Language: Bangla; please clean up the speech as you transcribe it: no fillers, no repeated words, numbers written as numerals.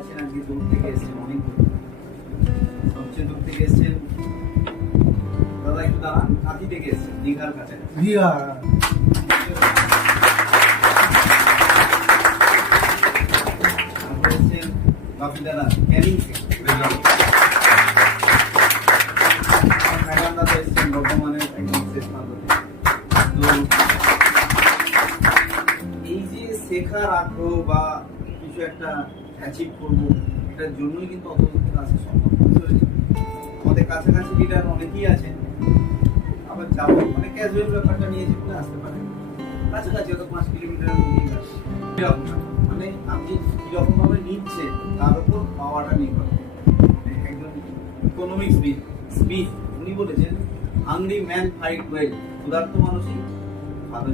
আছেন আজকে দূর থেকে এসেছেন, অনেক দূর, সবচেয়ে দূর থেকে এসেছেন। দাদা একটু দাঁড়ান, কাঁথি থেকে এসেছেন, দীঘার কাছে। দীঘা তারপরে এসেছেন বাপি দাদা ক্যানিং থেকে। ম্যাডাম দাদা এসেছেন বর্ধমানের একদম শেষ প্রান্ত থেকে। তো এই যে শেখার আগ্রহ বা কিছু একটা অ্যাচিভ করবো, এটার জন্যই কিন্তু অত কাছে সম্ভব। বুঝতে পেরেছি? আমাদের কাছাকাছি লিডার অনেকেই আছেন, আবার যাবো মানে ক্যাজুয়াল ব্যাপারটা নিয়ে যেগুলো আসতে পারে কাছাকাছি, হয়তো 5 কিলোমিটার মানে আপনি কিরকম ভাবে নিচ্ছেন তার উপর পাওয়াটা নির্ভর করে। একজন ইকোনমিক্স স্পিচ উনি বলেছেন, হাংরি ম্যান ফাইট ওয়েল, ক্ষুধার্ত মানুষই ভালো